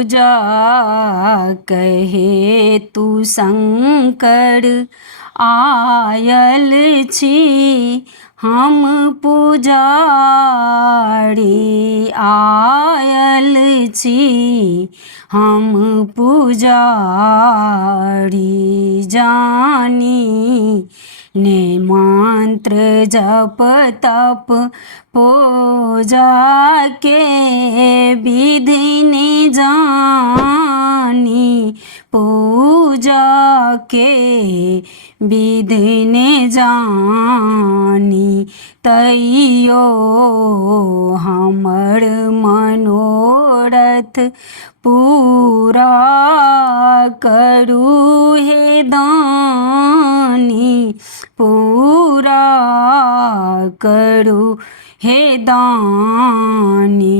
पूजा कहे तू शंकर आयल छी हम पुजारी आयल छी हम पुजारी जानी ने मंत्र जप तप पूजा के विधि ने जानी पूजा के विधि ने जानी तैयो हमर मनोरथ पूरा करू हे दानी पूरा करू हे दानी।